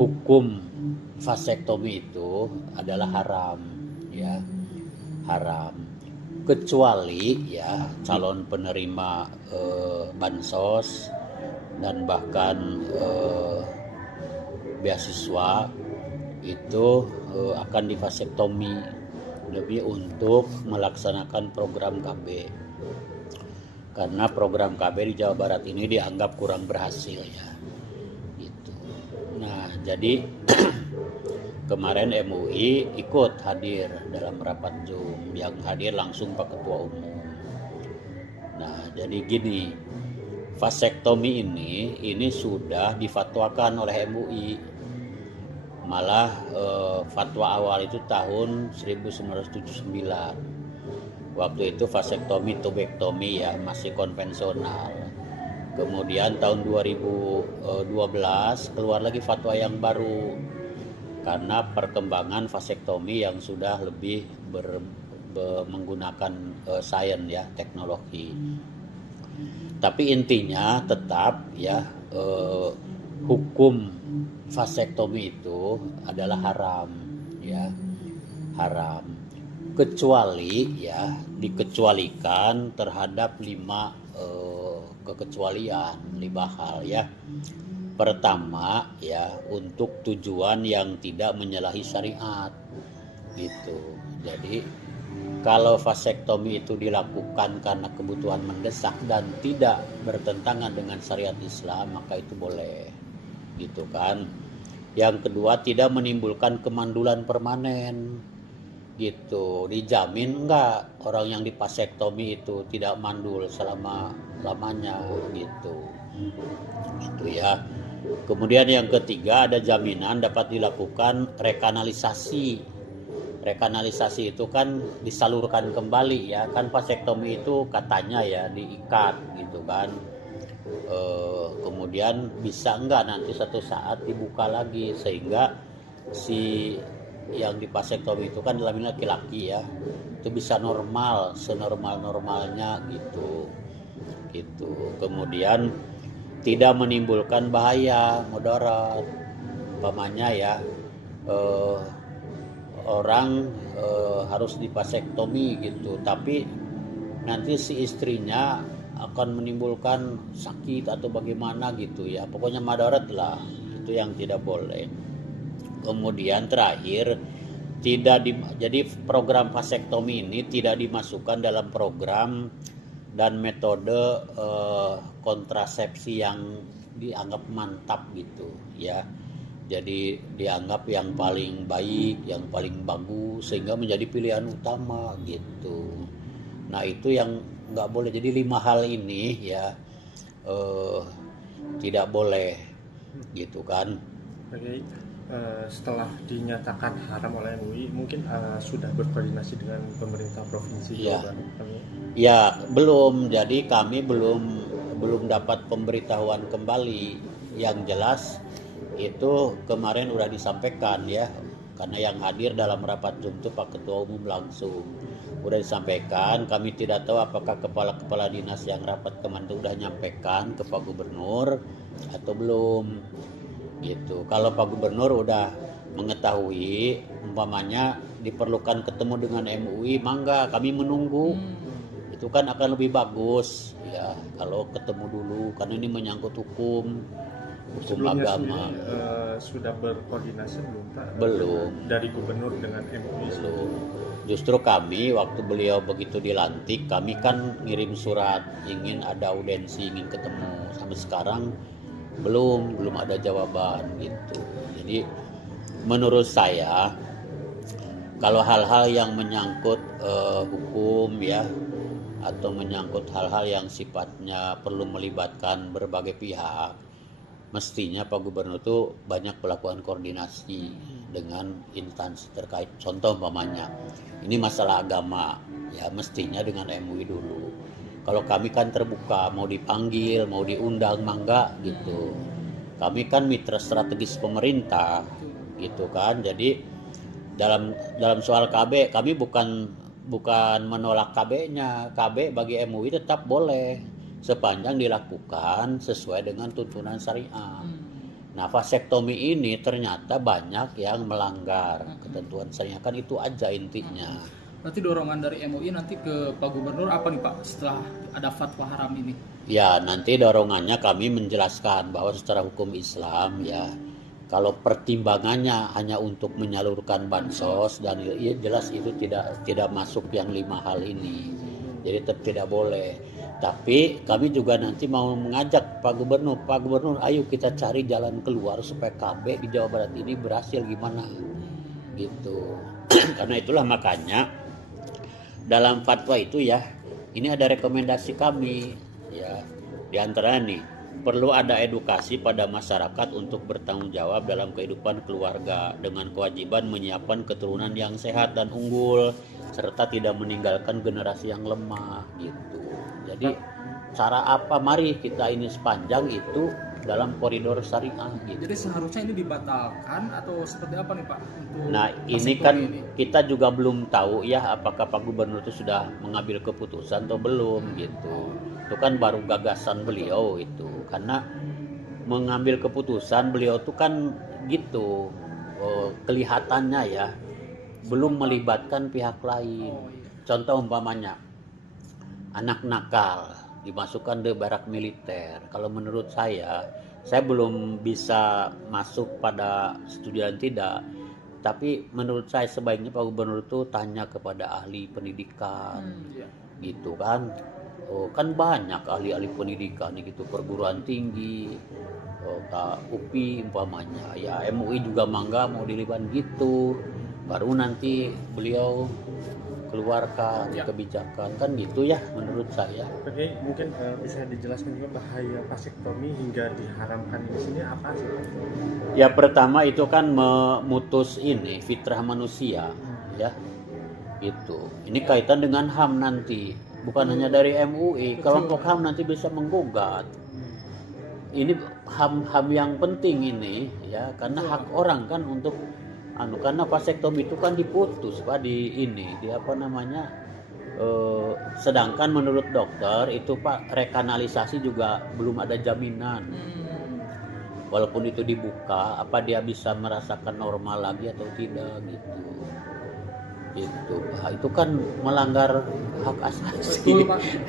Hukum vasektomi itu adalah haram, ya, haram. Kecuali ya calon penerima bansos dan bahkan beasiswa itu akan divasektomi lebih untuk melaksanakan program KB. Karena program KB di Jawa Barat ini dianggap kurang berhasil ya. Gitu. Nah, jadi kemarin MUI ikut hadir dalam rapat Zoom, yang hadir langsung Pak Ketua Umum. Nah, jadi gini, vasektomi ini sudah difatwakan oleh MUI. Malah fatwa awal itu tahun 1979. Waktu itu vasektomi tubektomi ya, masih konvensional. Kemudian tahun 2012 keluar lagi fatwa yang baru karena perkembangan vasektomi yang sudah lebih menggunakan sains ya, teknologi. Tapi intinya tetap ya, hukum vasektomi itu adalah haram ya, haram. Kecuali ya, dikecualikan terhadap 5 kekecualian, 5 hal ya. Pertama ya, untuk tujuan yang tidak menyalahi syariat gitu. Jadi kalau vasektomi itu dilakukan karena kebutuhan mendesak dan tidak bertentangan dengan syariat Islam, maka itu boleh gitu kan. Yang kedua, tidak menimbulkan kemandulan permanen gitu. Dijamin enggak orang yang divasektomi itu tidak mandul selama-lamanya gitu. Itu ya. Kemudian yang ketiga, ada jaminan dapat dilakukan rekanalisasi. Rekanalisasi itu kan disalurkan kembali ya, kan vasektomi itu katanya ya diikat gitu kan. Kemudian bisa enggak nanti satu saat dibuka lagi, sehingga si yang divasektomi itu kan dalam laki-laki ya, itu bisa normal, senormal-normalnya gitu. Kemudian tidak menimbulkan bahaya mudarat, umpamanya ya, orang harus divasektomi gitu, tapi nanti si istrinya akan menimbulkan sakit atau bagaimana gitu ya, pokoknya madarat lah, itu yang tidak boleh. Kemudian terakhir, jadi program vasektomi ini tidak dimasukkan dalam program dan metode kontrasepsi yang dianggap mantap gitu ya. Jadi dianggap yang paling baik, yang paling bagus, sehingga menjadi pilihan utama gitu. Nah, itu yang nggak boleh. Jadi 5 hal ini ya tidak boleh gitu kan. Oke, setelah dinyatakan haram oleh MUI, mungkin sudah berkoordinasi dengan pemerintah provinsi Jawa Barat. Ya, belum. Jadi kami belum dapat pemberitahuan kembali. Yang jelas itu kemarin udah disampaikan ya, karena yang hadir dalam rapat Zoom itu Pak Ketua Umum langsung udah disampaikan. Kami tidak tahu apakah kepala-kepala dinas yang rapat kemarin itu udah nyampaikan ke Pak Gubernur atau belum gitu. Kalau Pak Gubernur udah mengetahui, umpamanya diperlukan ketemu dengan MUI, mangga kami menunggu. Itu kan akan lebih bagus ya kalau ketemu dulu, karena ini menyangkut hukum Sebelumnya agama. Sudah berkoordinasi belum Pak? Belum. Dari gubernur dengan MUI? Belum. Justru kami waktu beliau begitu dilantik, kami kan ngirim surat ingin ada audensi, ingin ketemu. Sampai sekarang belum ada jawaban gitu. Jadi menurut saya, kalau hal-hal yang menyangkut hukum ya, atau menyangkut hal-hal yang sifatnya perlu melibatkan berbagai pihak, mestinya Pak Gubernur itu banyak melakukan koordinasi dengan instansi terkait. Contoh umpamanya, ini masalah agama ya, mestinya dengan MUI dulu. Kalau kami kan terbuka, mau dipanggil, mau diundang, mangga gitu. Kami kan mitra strategis pemerintah gitu kan. Jadi dalam soal KB, kami bukan menolak KB-nya. KB bagi MUI tetap boleh sepanjang dilakukan sesuai dengan tuntunan syariah Nah, vasektomi ini ternyata banyak yang melanggar ketentuan syariah, kan itu aja intinya. Berarti dorongan dari MUI nanti ke Pak Gubernur apa nih Pak setelah ada fatwa haram ini? Ya, nanti dorongannya kami menjelaskan bahwa secara hukum Islam ya, kalau pertimbangannya hanya untuk menyalurkan bansos dan ya jelas itu tidak masuk yang 5 hal ini. Jadi tetap tidak boleh. Tapi kami juga nanti mau mengajak Pak Gubernur, ayo kita cari jalan keluar supaya KB di Jawa Barat ini berhasil gimana gitu. Karena itulah makanya dalam fatwa itu ya, ini ada rekomendasi kami ya, di antaranya nih, perlu ada edukasi pada masyarakat untuk bertanggung jawab dalam kehidupan keluarga dengan kewajiban menyiapkan keturunan yang sehat dan unggul serta tidak meninggalkan generasi yang lemah gitu. Jadi cara apa, mari kita ini sepanjang itu dalam koridor syariah gitu. Jadi seharusnya ini dibatalkan atau seperti apa nih Pak untuk Nah ini kan kita juga belum tahu ya apakah Pak Gubernur itu sudah mengambil keputusan atau belum gitu. Itu kan baru gagasan beliau itu, karena mengambil keputusan beliau itu kan gitu, kelihatannya ya belum melibatkan pihak lain. Contoh umpamanya anak nakal dimasukkan ke barak militer. Kalau menurut saya belum bisa masuk pada setuju dan tidak. Tapi menurut saya sebaiknya Pak Gubernur itu tanya kepada ahli pendidikan, gitu kan. Kan banyak ahli-ahli pendidikan gitu, perguruan tinggi, UPI umpamanya. Ya MUI juga mangga mau dilibatkan gitu. Baru nanti beliau keluarkan kebijakan kan gitu ya menurut saya. Oke, mungkin bisa dijelaskan juga bahaya vasektomi hingga diharamkan di sini apa sih? Ya pertama itu kan memutus ini fitrah manusia ya. Itu. Ini kaitan dengan HAM nanti, bukan hanya dari MUI. Kelompok HAM nanti bisa menggugat. Ini HAM yang penting ini ya, karena hak orang kan untuk karena vasektomi itu kan diputus Pak di apa namanya, sedangkan menurut dokter itu Pak rekanalisasi juga belum ada jaminan. Walaupun itu dibuka, apa dia bisa merasakan normal lagi atau tidak gitu Pak. Itu kan melanggar hak asasi.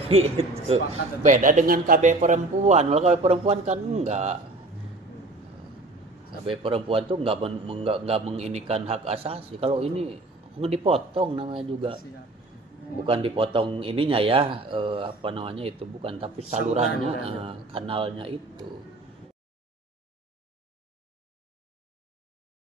Gitu. Beda dengan KB perempuan. Kalau KB perempuan kan enggak. KB perempuan tuh nggak menginikan hak asasi. Kalau ini dipotong namanya juga, bukan dipotong ininya ya, apa namanya itu bukan, tapi salurannya, kanalnya itu.